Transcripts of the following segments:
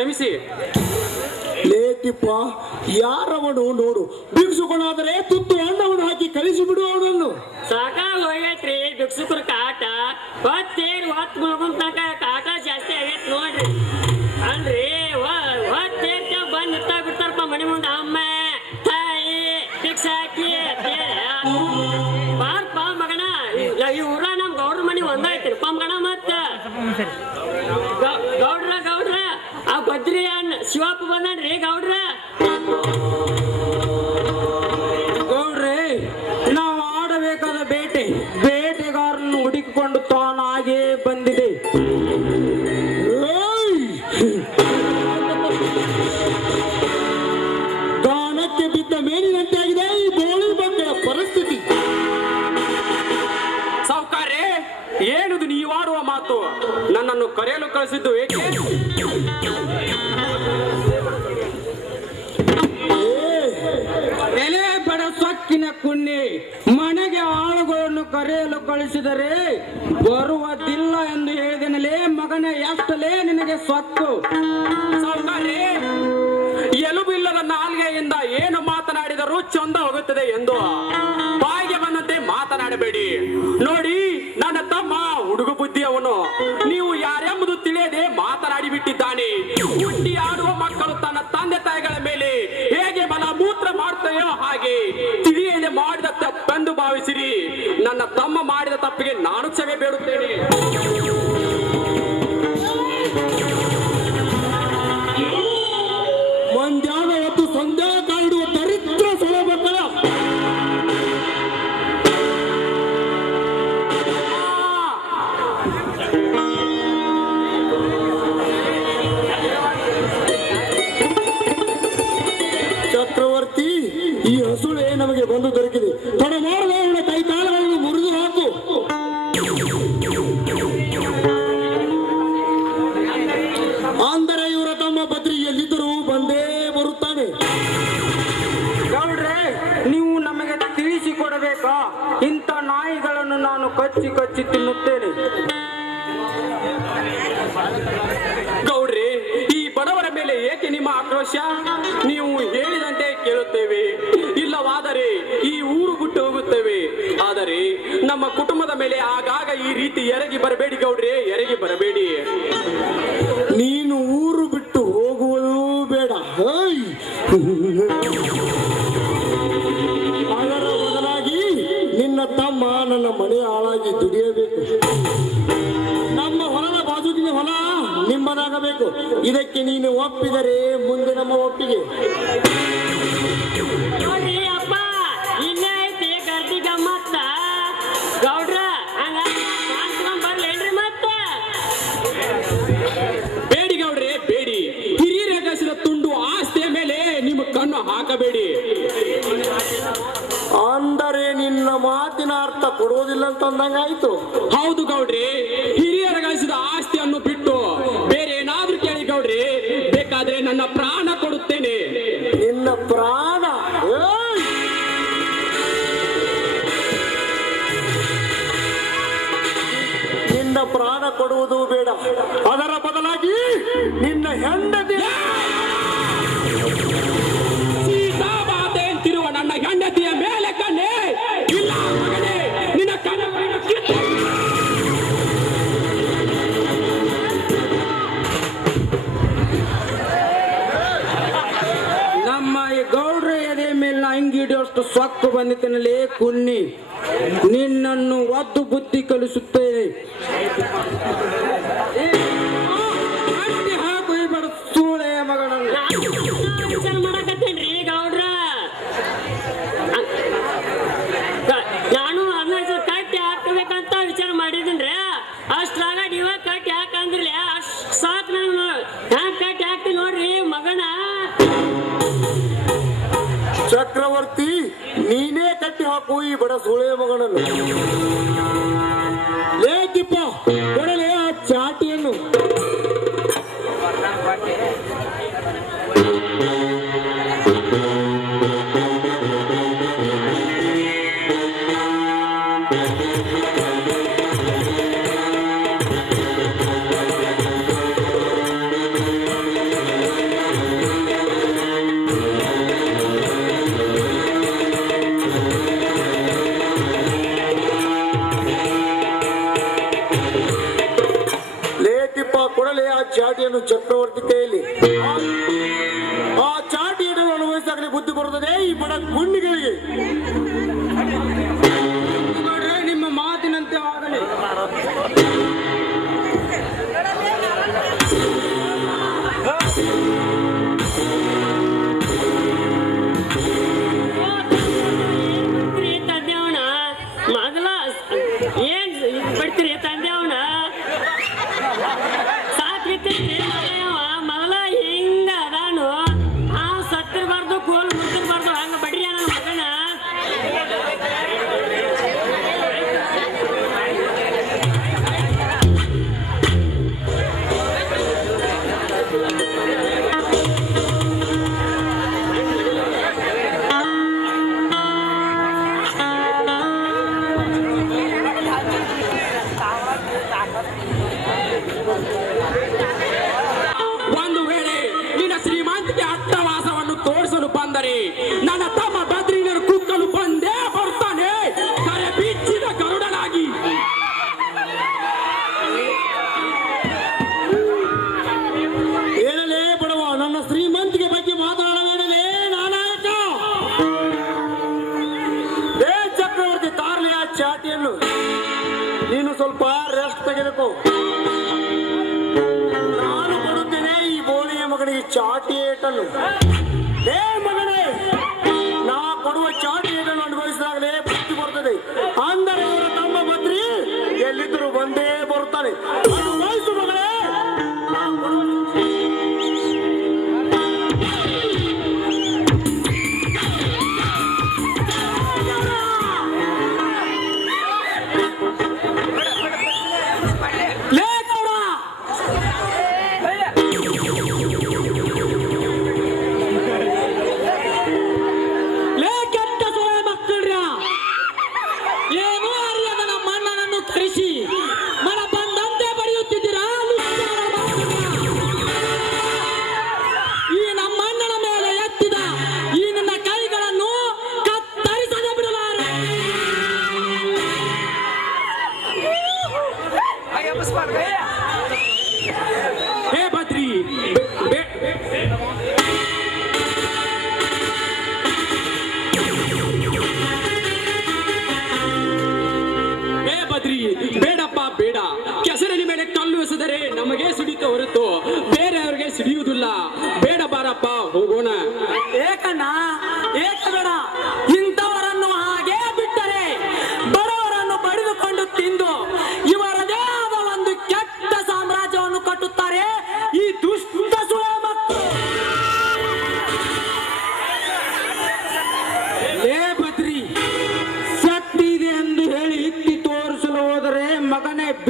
ಕ್ಷಮಿಸಿ. ಲೇಟಿಪ್ಪ ಯಾರವನು ನೋಡು. ಭಿಕ್ಷುಕನಾದರೆ ತುತ್ತು ಅಣ್ಣವನ್ನು ಹಾಕಿ ಕಳಿಸಿ ಬಿಡು ಅವನನ್ನು. ಸಾಕಾಗ ಹೋಗೈತ್ರಿ ಭಿಕ್ಷುಕರ ಕಾಟ. ಹೊತ್ತೇನು ಹೊತ್ತು ಮುಳ್ಕೊಂತಾಕ ಕಾಟ ಜಾಸ್ತಿ ಆಗೈತ್ ನೋಡ್ರಿ. ಅಲ್ರಿ ಹೊತ್ತೇ ಬಂದು ನಿಂತ ಬಿಡ್ತಾರಪ್ಪ ಮನೆ ಮುಂದೆ ಅಮ್ಮ ತಾಯಿ ಬಿಕ್ಸ್ ಹಾಕಿ ಬಾರ್ಪ ಮಗನ ಇಲ್ಲ, ಈ ಊರ ನಮ್ ಗೌಡ್ರ ಮನೆ ಒಂದಾಯ್ತಿರಪ್ಪ ಮಗನ ಮತ್ತ. ಆ ಬದ್ರಿ ಅಣ್ಣ ಶಿವಪ್ಪ ಬಂದನ್ರಿ ಗೌಡ್ರೆ ಕರೆಯಲು ಕಳಿಸಿದ್ದು ಏಕೆ? ಎಲೆ ಬಡ ಸೊಕ್ಕಿನ ಕುಣ್ಣಿ ಮನೆಗೆ ಆಳುಗಳನ್ನು ಕರೆಯಲು ಕಳಿಸಿದರೆ ಬರುವುದಿಲ್ಲ ಎಂದು ಹೇಳಿದನಲೇ ಮಗನ, ಎಷ್ಟಲೇ ನಿನಗೆ ಸೊಕ್ಕು. ಎಲುಬಿಲ್ಲದ ನಾಲ್ಗೆಯಿಂದ ಏನು ಮಾತನಾಡಿದರೂ ಚಂದ ಹೋಗುತ್ತದೆ ಎಂದು. ಬಾಯಿಗೆ ಬಂದಂತೆ ಮಾತನಾಡಬೇಡಿ. ನೋಡಿ, ನನ್ನ ತಮ್ಮ ಹುಡುಗ ಬುದ್ಧಿಯವನು. ನೀವು ತಮ್ಮ ಮಾಡಿದ ತಪ್ಪಿಗೆ ನಾನು ಕ್ಷಮೆ ಬೇಡುತ್ತೇನೆ. ಕಚ್ಚಿ ತಿನ್ನುತ್ತೇನೆ. ಗೌಡ್ರಿ, ಈ ಬಡವರ ಮೇಲೆ ಏಕೆ ನಿಮ್ಮ ಆಕ್ರೋಶ? ನೀವು ಹೇಳಿದಂತೆ ಕೇಳುತ್ತೇವೆ. ಇಲ್ಲವಾದರೆ ಈ ಊರು ಬಿಟ್ಟು ಹೋಗುತ್ತೇವೆ. ಆದರೆ ನಮ್ಮ ಕುಟುಂಬದ ಮೇಲೆ ಆಗಾಗ ಈ ರೀತಿ ಎರಗಿ ಬರಬೇಡಿ ಗೌಡ್ರಿ, ಎರಗಿ ಬರಬೇಡಿ. ಇದಕ್ಕೆ ನೀನು ಒಪ್ಪಿದರೆ ಮುಂದೆ ನಮ್ಮ ಒಪ್ಪಿಗೆ. ನೋಡ್ರಿ ಅಪ್ಪ ಇಲ್ಲೇ ಐತಿ ಗರ್ದಿ ಗಮ್ಮತ್ತ ಗೌಡ್ರ ಹಂಗ ಮಾಡ್ಕೊಂಡ್ ಬರ್ಲೇನ್ರಿ ಮತ್ತ. ಬೇಡಿ ಗೌಡ್ರಿ ಬೇಡಿ. ಹಿರಿಯರ ಗಳಿಸಿದ ತುಂಡು ಆಸ್ತಿಯ ಮೇಲೆ ನಿಮ್ಮ ಕಣ್ಣು ಹಾಕಬೇಡಿ. ಅಂದರೆ ನಿನ್ನ ಮಾತಿನ ಅರ್ಥ ಕೊಡುವುದಿಲ್ಲ ಅಂತ ಅಂದಂಗಾಯ್ತು. ಹೌದು ಗೌಡ್ರಿ ಅದರ ಬದಲಾಗಿ ನಿನ್ನ ಹೆಂಡತಿ ಸೀತಾಬಾತೆ ಅಂತಿರುವ ನನ್ನ ಹೆಂಡತಿಯ ಮೇಲೆ ಕಣ್ಣೆ ಇಲ್ಲ ಮಗನೇ ನಿನ್ನ ನಮ್ಮ ಈ ಗೌಡ್ರ ಎದೆ ಮೇಲೆ ಮೇಲಿನ ಅಂಗಿ ಹಿಡಿಯೋಷ್ಟು ಸೊಕ್ಕು ಬಂದಿತ್ತನಲೇ ಕುನ್ನಿ ನಿನ್ನನ್ನು ಒದ್ದು ಬುದ್ಧಿ ಕಟ್ಟಿ ಹಾಕು ಈ ಬಡ ಸುಳೆಯ ಮಗನನ್ನು you.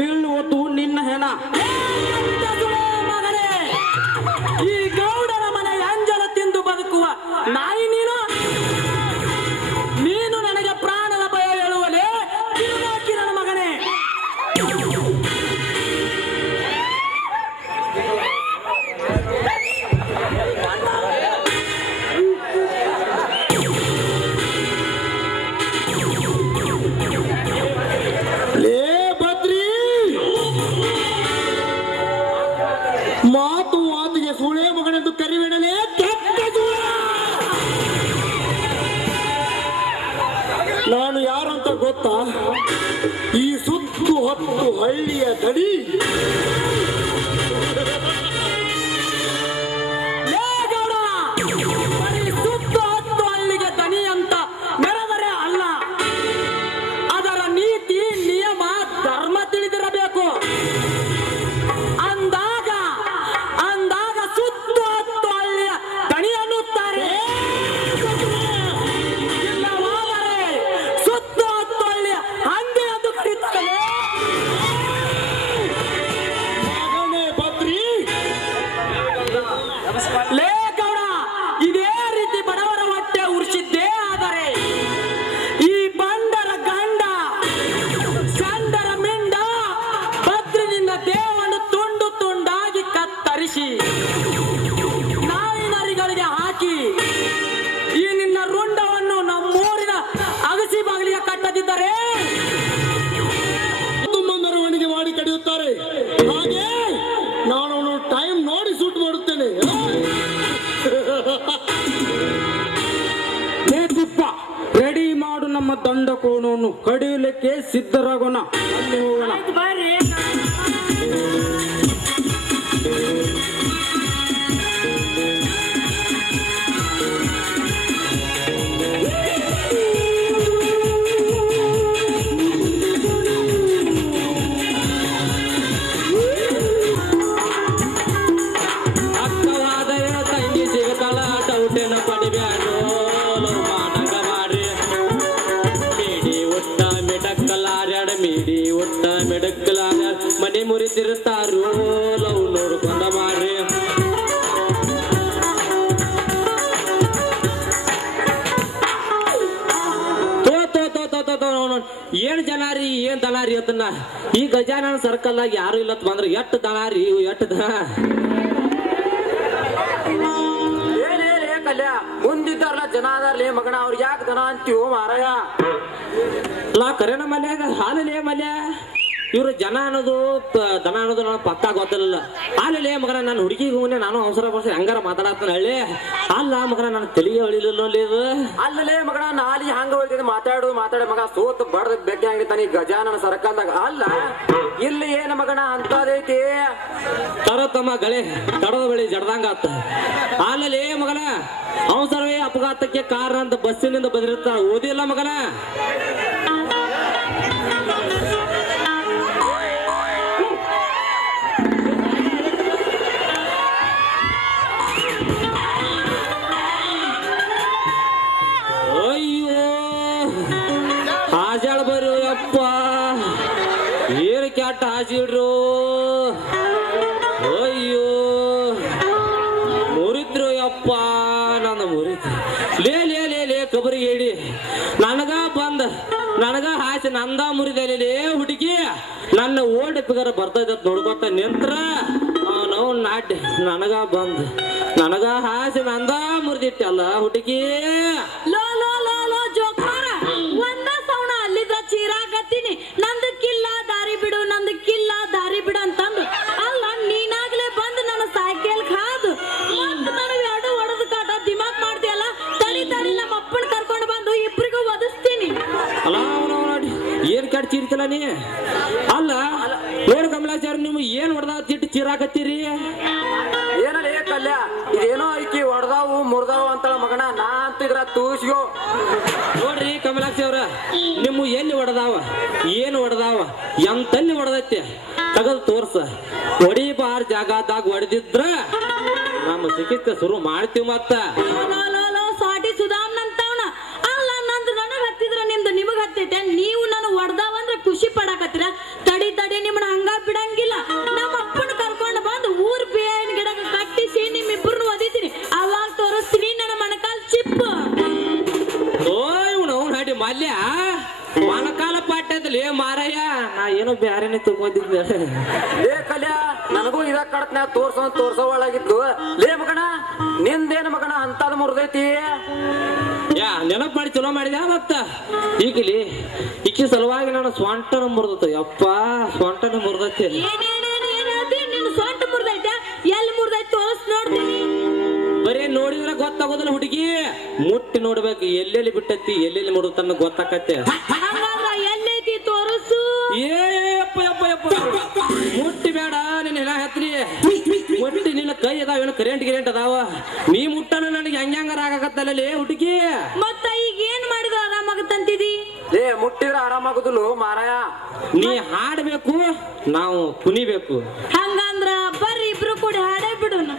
ಬೀಳುವುದು ನಿನ್ನ ಹೆಣ. ಗೊತ್ತಾ ಈ ಸುತ್ತು ಹತ್ತು ಹಳ್ಳಿಯ ದಡಿ ಲೇ ಕಡಿಯಲಿಕ್ಕೆ ಸಿದ್ಧರಾಗೋಣ. ಏನ್ ಜನಾರಿ ಏನ್ ದಲಾರಿ ಅದನ್ನ? ಈ ಗಜಾನನ ಸರ್ಕಲ್ ಆಗಿ ಯಾರು ಇಲ್ಲತ್ ಬಂದ್ರೆ. ಎಟ್ ದಲಾರಿ ಎಷ್ಟ್ ದನ ಏನೇ ಕಲ್ಯ ಮುಂದಿದ್ದಾರಲ್ಲ ಜನ ಅದಾರ್ಲೇ ಮಗನ ಅವ್ರಿಗೆ ಯಾಕೆ ದನ ಅಂತೀವೋ ಮಾರಾಯ? ಲಾ ಕರೆನ ಮಲ್ಯಾಗ ಹಾಲಲೇ ಮಲ್ಯ. ಇವ್ರು ಜನ ಅನ್ನೋದು ಜನ ದನ ಅನ್ನೋದು ನನಗೆ ಪಕ್ಕ ಗೊತ್ತಿಲ್ಲ ಅಲ್ಲಲೇ ಮಗನ ನನ್ನ ಹುಡುಗಿಗೆ ಹೂನೆ ನಾನು ಅವಸರ ಬರ್ಸ ಹೆಂಗಾರ ಮಾತಾಡತ್ತಾನ ಹಳ್ಳಿ ಅಲ್ಲ ಮಗನ ನನ್ನ ತಲೆಗೆ ಹೊಳಿಲಿಲ್ಲ ಇದು. ಅಲ್ಲಲೇ ಮಗನ ನಾಲಿ ಹಂಗ ಹೊಳಿತೀನಿ ಮಾತಾಡು ಮಾತಾಡ ಮಗ. ಸೋತ್ ಬಡ್ದ ಬೆಟ್ಟಿ ಆಗಿರ್ತಾನೆ ಈ ಗಜಾನನ ಸರ್ಕಾರದಾಗ ಅಲ್ಲ ಇಲ್ಲಿ ಏನ ಮಗನ ಅಂತದೈತಿ? ತರೋ ತಮ್ಮ ಗಳೆ ತಡದ ಬಳಿ ಜಡ್ದಂಗ ಆತ. ಆಮೇಲೆ ಮಗನ ಅವಸರವೇ ಅಪಘಾತಕ್ಕೆ ಕಾರಣ ಅಂತ ಬಸ್ಸಿನಿಂದ ಬಂದಿರ್ತಾರ ಓದಿಲ್ಲ ಮಗನ? ಓಲ್ಡ್ ಬರ್ತಾ ಬರ್ತೈತೆ ನೋಡ್ಕೊತ ನಿಂತ್ರ ಅವನು ನಾಟ್ಯ ನನಗ ಬಂದ ನನಗ ಹಾಸಿ ನಂದ ಮುರಿದಿಟ್ಟಲ್ಲ ಹುಡುಗಿ ಲೋ ಲೋ ಲೋ ಲೋ ಜೋಕ್ಮಾರ ಒಂದ ಸೌಣ ಅಲ್ಲಿದ್ರ ಚೀರಾಕತ್ತೀನಿ ನಂದಕ್ಕಿಲ್ಲ ದಾರಿ ಬಿಡು ನಂದಕ್ಕಿಲ್ಲ ದಾರಿ ಬಿಡು ಅಂತಂದು. ಅಲ್ಲ ನೀನಾಗ್ಲೇ ಬಂದು ನನ್ನ ಸೈಕಲ್ ಕಾದು ಮತ್ತ ನನಗೆ ಎರಡು ಹೊಡೆದು ಕಾಟ ದಿಮಾಕ್ ಮಾಡ್ತೀಯಲ್ಲ ತಡಿ ತಡಿ ನಮ್ಮ ಅಪ್ಪನ ಕರ್ಕೊಂಡು ಬಂದು ಇಬ್ರಿಗೂ ಒದಿಸ್ತೀನಿ. ಅಲ್ಲ ಅವನು ನೋಡಿ ಏನ್ ಕೆಟ್ಟ ಚೀರ್ತಿಲ್ಲ ನೀ? ತಿಟ್ಟು ಏನಲ್ಲ ಏನಲೇ ಕಲ್ಯ ಇದೇನೋ ಐಕಿ ಹೊಡ್ದಾವು ಮುರ್ದಾವು ಅಂತ ಮಗನ ನಾ ಅಂತಿದ್ರ ತೂಸ್ಗೋ ನೋಡ್ರಿ ಕಮಲಾಕ್ಷಿ ಅವ್ರ ನಿಮ್ಮ ಎಲ್ಲಿ ಹೊಡೆದಾವ ಏನು ಹೊಡೆದಾವ ಎಂತಲ್ಲಿ ಹೊಡೆದೈತೆ? ತಗದು ತೋರ್ಸ. ಹೊಡಿಬಾರ್ ಜಾಗದಾಗ ಹೊಡೆದಿದ್ರ ನಮ್ಮ ಚಿಕಿತ್ಸೆ ಶುರು ಮಾಡ್ತೀವಿ ಮತ್ತ. ಲೋ ಲೋ ಲೋ ಲೋ ಸಾಟಿ ಸುಧಾಮ್ ನಂತವನ. ಅಲ್ಲ ನಂದು ನನಗ್ ಹತ್ತಿದ್ರ ನಿಮ್ದು ನಿಮಗ್ ಹತ್ತೈತೆ. ನೀವು ನಾನು ಹೊಡ್ದಾವಂದ್ರೆ ಖುಷಿ ಪಡಾಕತ್ತೀರ. ತಡಿ ತಡಿ ನಿಮ್ಮನ್ನ ಹಂಗ ಬಿಡಂಗಿಲ್ಲ. ಬ್ಯಾರೇನೆ ತಗೊಂಡಿದ್ದೆ ಲೇ ಕಲ್ಯ ನನಗೂ ಇದ ಕಡತ್ನ ತೋರ್ಸೋ ತೋರ್ಸೋ ಒಳಗಿದ್ದು ಲೇ ಮಗಣ ನಿಂದೇನ ಮಗಣ ಅಂತದ ಮುರ್ದೈತಿ? ಯಾ ನೆನಪು ಮಾಡಿ ಚಲೋ ಮಾಡಿದ ಮತ್ತ? ಈಗಲಿ ಇಕ್ಕಿ ಸಲುವಾಗಿ ನಾನು ಸ್ವಂಟನ ಮುರಿದತ್ತ ಯಪ್ಪ ಸ್ವಂಟನ ಮುರ್ದೈತಿ. ಎಲ್ಲಿ ಮುರ್ದೈತೆ ತೋರಿಸ್ ನೋಡ್ತೀನಿ ಬರೀ ನೋಡಿದ್ರೆ ಗೊತ್ತಾಗೋದಿಲ್ಲ ಹುಡುಗಿ. ಮುಟ್ಟಿ ನೋಡ್ಬೇಕು ಎಲ್ಲೆಲ್ಲಿ ಬಿಟ್ಟೈತಿ ಎಲ್ಲೆಲ್ಲಿ ಮುಡುತ್ತನ್ನ ಗೊತ್ತಾಕತ್ತೆ. ಅವೇನು ಕರೆಂಟ್ ಕರೆಂಟ್ ಅದಾವ? ನೀ ಮುಟ್ಟನ ನನಗೆ ಹೆಂಗ್ಯಾಂಗಾರ ಲೇ ಹುಡುಕಿ ಮತ್ತ ಈಗ ಏನ್ ಮಾಡಿದ ಆರಾಮಾಗತ್ತಂತಿದಿ? ಏ ಮುಟ್ಟಿದ್ರ ಆರಾಮಾಗುದಿಲ್ಲ ಮಾರಾಯ. ನೀ ಹಾಡ್ಬೇಕು ನಾವು ಕುನಿಬೇಕು ಹಂಗಂದ್ರ ಬರ್ರಿ ಇಬ್ರು ಕೂಡಿ ಹಾಡೇ ಬಿಡೋಣ.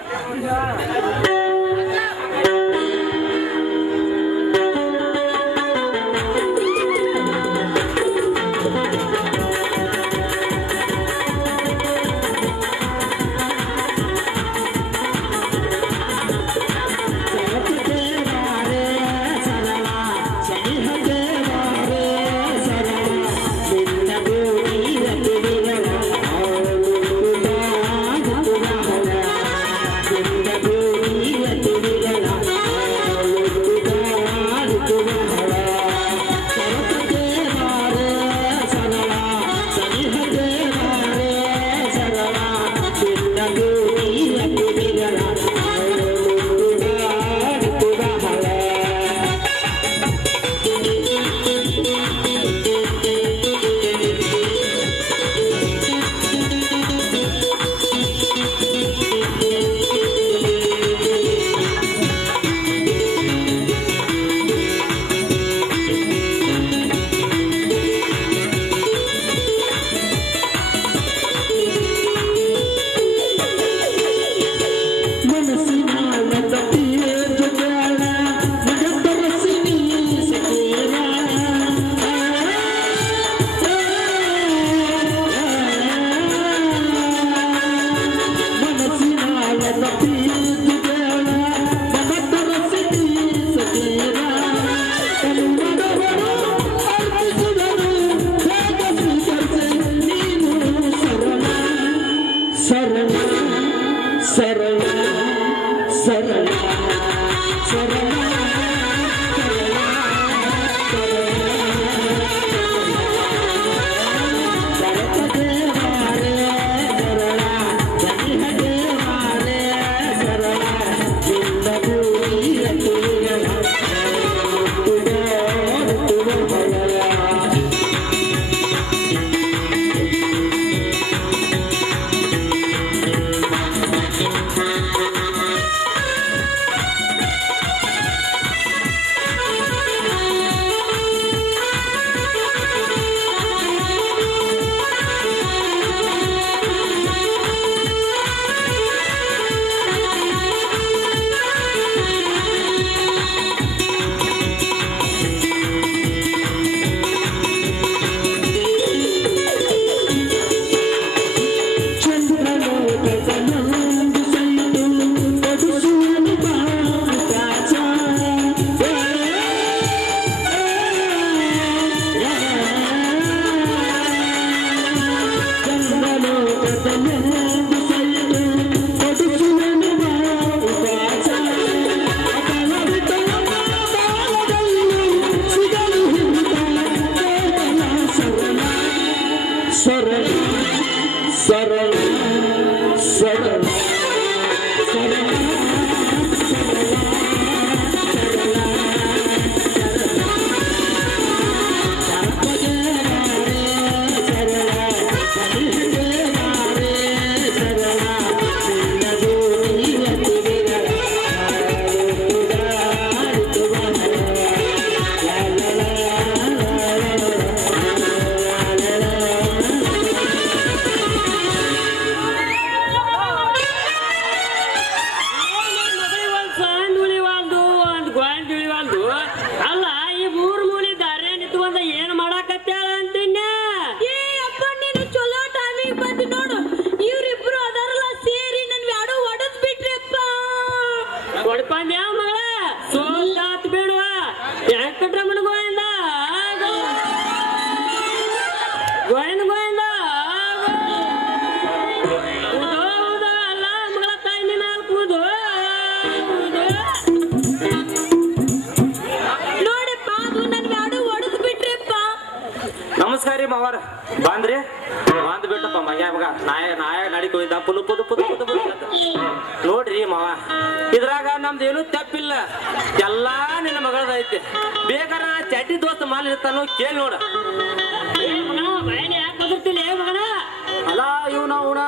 ಅಲ್ಲ ಇವನ ಅವನ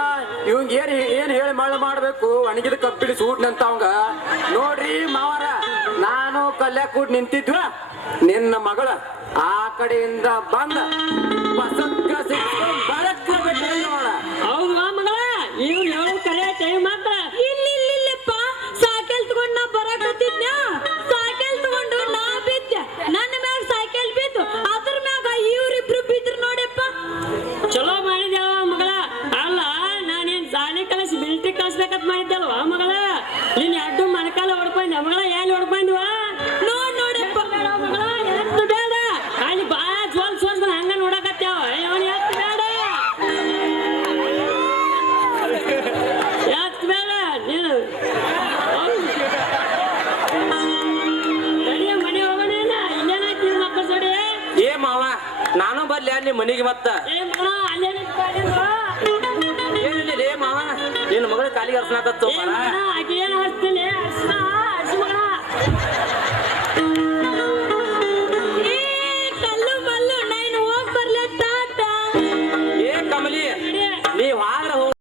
ಇವಂಗ ಏನ್ ಏನು ಹೇಳಿ ಮಳ ಮಾಡ್ಬೇಕು? ಒಣಗಿದ ಕಬ್ಬಿಡಿ ಸೂಟ್ನಂತ ಅವಂಗ. ನೋಡ್ರಿ ಮಾವರ, ನಾನು ಕಲ್ಯಾಕ್ ಕೂಡ ನಿಂತಿದ್ವ. ನಿನ್ನ ಮಗಳ ಆ ಕಡೆಯಿಂದ ಬಂದ. ಬಸಕ್ಕ ಸಿಕ್ಕ ಬರಕ್ಕ ಬಿಟ್ಟ ನೋಡ